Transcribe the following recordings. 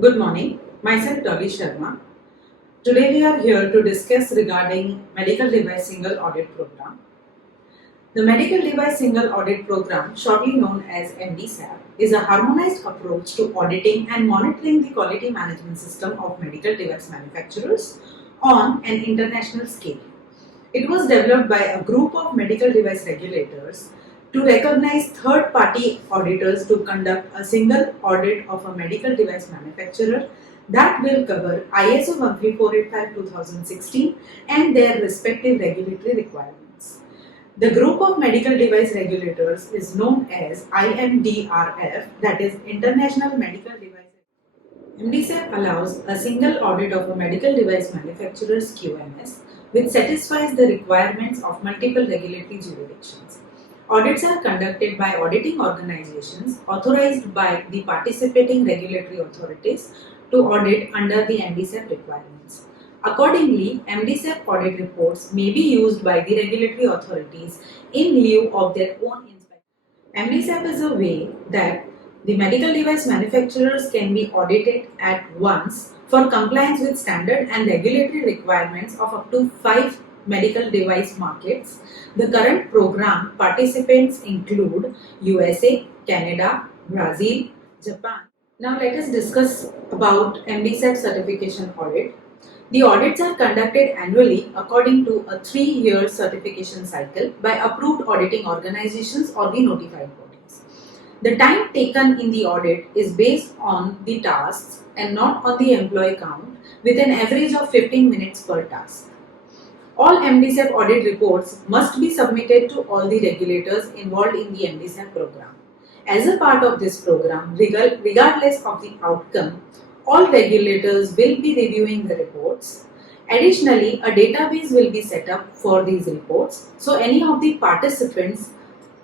Good morning, myself Dolly Sharma. Today we are here to discuss regarding Medical Device Single Audit Program. The Medical Device Single Audit Program, shortly known as MDSAP, is a harmonized approach to auditing and monitoring the quality management system of medical device manufacturers on an international scale. It was developed by a group of medical device regulators to recognize third-party auditors to conduct a single audit of a medical device manufacturer that will cover ISO 13485-2016 and their respective regulatory requirements. The group of medical device regulators is known as IMDRF, that is International Medical Device. MDSAP allows a single audit of a medical device manufacturer's QMS, which satisfies the requirements of multiple regulatory jurisdictions. Audits are conducted by auditing organizations authorized by the participating regulatory authorities to audit under the MDSAP requirements. Accordingly, MDSAP audit reports may be used by the regulatory authorities in lieu of their own inspection. MDSAP is a way that the medical device manufacturers can be audited at once for compliance with standard and regulatory requirements of up to 5 medical device markets. The current program participants include USA, Canada, Brazil, Japan. Now let us discuss about MDSAP certification audit. The audits are conducted annually according to a 3-year certification cycle by approved auditing organizations or the notified bodies. The time taken in the audit is based on the tasks and not on the employee count, with an average of 15 minutes per task. All MDSAP audit reports must be submitted to all the regulators involved in the MDSAP program. As a part of this program, regardless of the outcome, all regulators will be reviewing the reports. Additionally, a database will be set up for these reports, so any of the participants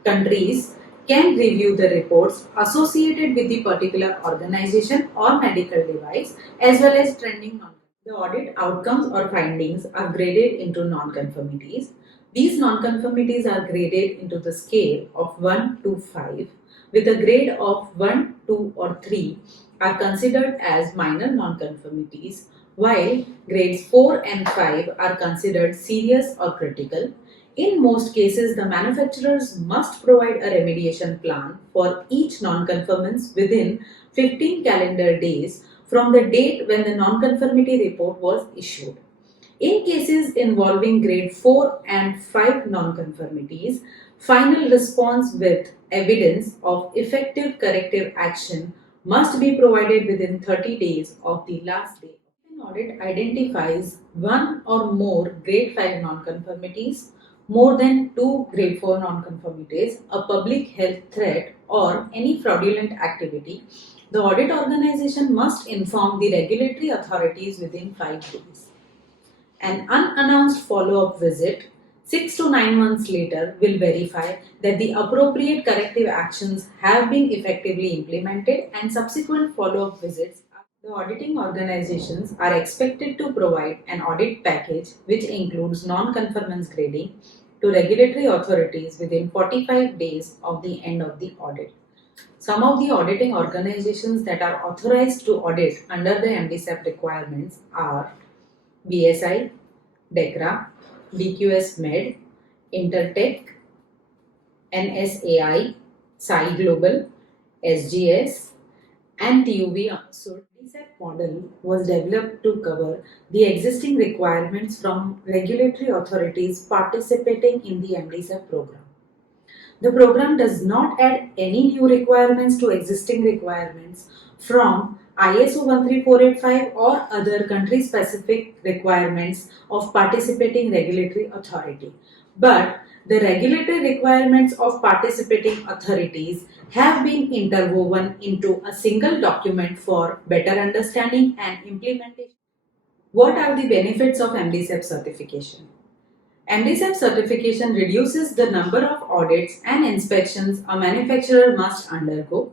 countries can review the reports associated with the particular organization or medical device, as well as trending non. The audit outcomes or findings are graded into non-conformities. These non-conformities are graded into the scale of 1 to 5, with a grade of 1, 2 or 3 are considered as minor non-conformities, while grades 4 and 5 are considered serious or critical. In most cases, the manufacturers must provide a remediation plan for each non-conformance within 15 calendar days from the date when the non-conformity report was issued. In cases involving grade 4 and 5 non-conformities, final response with evidence of effective corrective action must be provided within 30 days of the last day. If an audit identifies one or more grade 5 nonconformities, more than 2 grade 4 nonconformities, a public health threat, or any fraudulent activity, the audit organization must inform the regulatory authorities within 5 days. An unannounced follow-up visit 6 to 9 months later will verify that the appropriate corrective actions have been effectively implemented, and subsequent follow-up visits. The auditing organizations are expected to provide an audit package which includes non-conformance grading to regulatory authorities within 45 days of the end of the audit. Some of the auditing organizations that are authorized to audit under the MDSAP requirements are BSI, DECRA, BQS Med, Intertech, NSAI, Sai Global, SGS, and TUV. So, DSAP model was developed to cover the existing requirements from regulatory authorities participating in the MDSAP program. The program does not add any new requirements to existing requirements from ISO 13485 or other country-specific requirements of participating regulatory authority. But the regulatory requirements of participating authorities have been interwoven into a single document for better understanding and implementation. What are the benefits of MDSAP certification? MDSAP certification reduces the number of audits and inspections a manufacturer must undergo.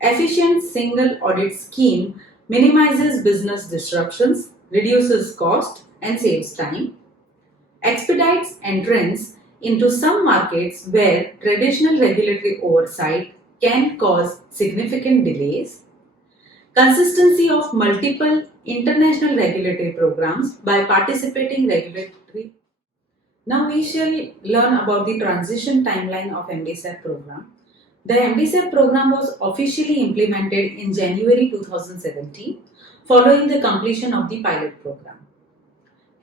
Efficient single audit scheme minimizes business disruptions, reduces cost and saves time. Expedites entrance into some markets where traditional regulatory oversight can cause significant delays. consistency of multiple international regulatory programs by participating regulatory. Now we shall learn about the transition timeline of MDSAP program. The MDSAP program was officially implemented in January 2017 following the completion of the pilot program.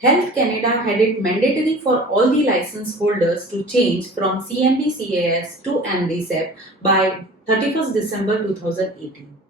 Health Canada had it mandatory for all the license holders to change from CMB-CAS to MDSAP by 31st December 2018.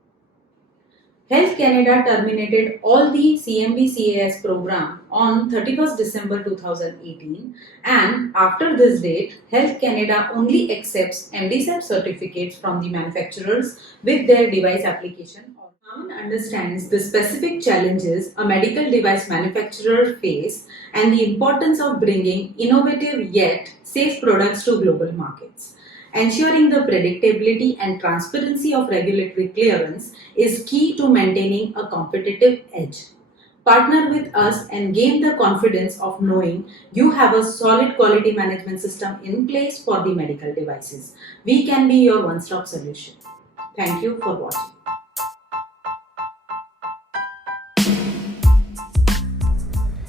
Health Canada terminated all the CMB-CAS program on 31st December 2018, and after this date, Health Canada only accepts MDSAP certificates from the manufacturers with their device application. Common understands the specific challenges a medical device manufacturer face and the importance of bringing innovative yet safe products to global markets. Ensuring the predictability and transparency of regulatory clearance is key to maintaining a competitive edge. Partner with us and gain the confidence of knowing you have a solid quality management system in place for the medical devices. We can be your one-stop solution. Thank you for watching.